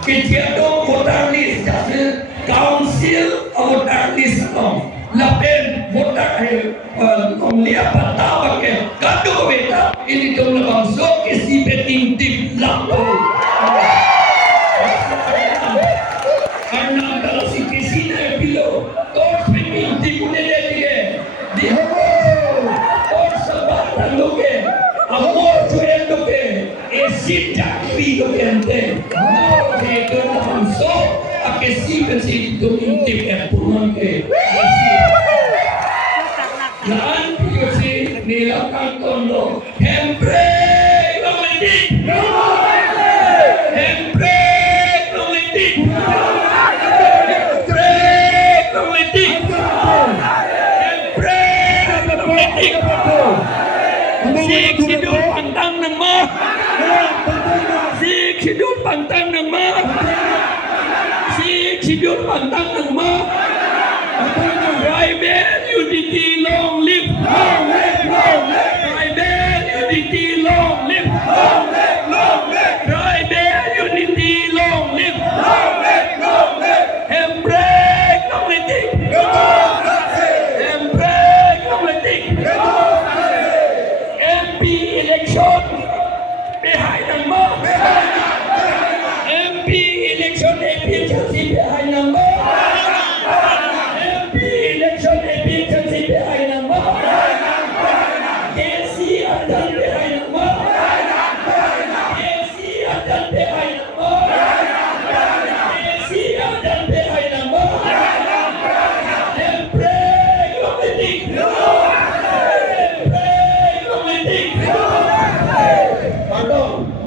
Kachetongdun voter list just council voter list no. Lapen voter lihat pata ke kado beta ini tuh bangso ke si beting tip lapo. Karena kalau si kesina bilo tos beting tip udah dia dia tos sebab loke amor cuem loke esi jakri loke ente no itu bangso akesi besi beting tip purman ke Naan piyosi nila Kachetongdun hempre komedik hempre komedik hempre komedik hempre komedik sik hidup pantang ng ma sik hidup pantang ng ma sik hidup pantang ng ma Private unity long live.